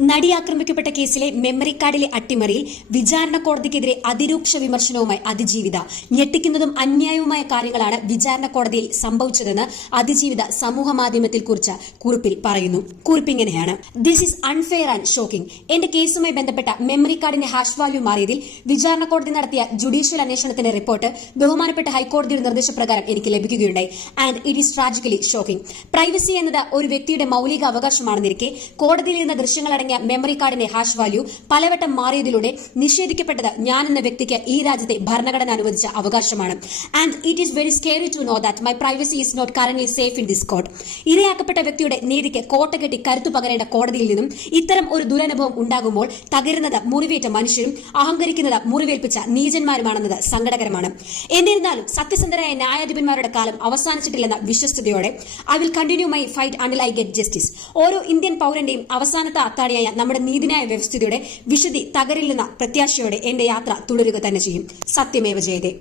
നടി ആക്രമിക്കപ്പെട്ട കേസിലെ മെമ്മറി കാർഡിലെ അട്ടിമറിയിൽ വിചാരണ കോടതിക്കെതിരെ അതിരൂക്ഷ വിമർശനവുമായി അതിജീവിത. ഞെട്ടിക്കുന്നതും അന്യായവുമായ കാര്യങ്ങളാണ് വിചാരണ കോടതിയിൽ സംഭവിച്ചതെന്ന് അതിജീവിത സമൂഹ മാധ്യമത്തിൽ കുറിച്ച കുറിപ്പിൽ പറയുന്നു. കുറിപ്പിങ്ങനെയാണ്. This is unfair and shocking എന്റെ കേസുമായി ബന്ധപ്പെട്ട മെമ്മറി കാർഡിന്റെ ഹാഷ് വാല്യൂ മാറിയതിൽ വിചാരണ കോടതി നടത്തിയ ജുഡീഷ്യൽ അന്വേഷണത്തിന്റെ റിപ്പോർട്ട് ബഹുമാനപ്പെട്ട ഹൈക്കോടതിയുടെ നിർദ്ദേശപ്രകാരം എനിക്ക് ലഭിക്കുകയുണ്ടായി. And it is tragically shocking privacy എന്നത് ഒരു വ്യക്തിയുടെ മൌലിക അവകാശമാണെന്നിരിക്കെ കോടതിയിൽ നിന്ന് ദൃശ്യങ്ങളടങ്ങിയ മെമ്മറി കാർഡിന്റെ ഹാഷ് വാല്യൂ പലവട്ടം മാറിയതിലൂടെ നിഷേധിക്കപ്പെട്ടത് ഞാൻ എന്ന വ്യക്തിക്ക് ഈ രാജ്യത്തെ ഭരണഘടന അനുവദിച്ച അവകാശമാണ്. And it is very scary to know that my privacy is not current safe in this court ഇരയാക്കപ്പെട്ട വ്യക്തിയുടെ നീതിക്ക് കോട്ട കെട്ടി കരുത്തു പകരേണ്ട കോടതിയിൽ നിന്നും ഇത്തരം ഒരു ദുരനുഭവം ഉണ്ടാകുമ്പോൾ തകരുന്നത് മുറിവേറ്റ മനുഷ്യരും അഹങ്കരിക്കുന്നത് മുറിവേൽപ്പിച്ച നീചന്മാരുമാണെന്നത് സങ്കടകരമാണ്. എന്നിരുന്നാലും സത്യസന്ധരായ ന്യായാധിപന്മാരുടെ കാലം അവസാനിച്ചിട്ടില്ലെന്ന വിശ്വസ്തയോടെ I will continue my fight until I get justice ഓരോ ഇന്ത്യൻ പൗരന്റെയും അവസാനത്തെ അത്താണിയായ നമ്മുടെ നീതിന്യായ വ്യവസ്ഥിതിയുടെ വിശദി തകരില്ലെന്ന പ്രത്യാശയോടെ എന്റെ യാത്ര തുടരുക തന്നെ ചെയ്യും. സത്യമേവ ജയതേ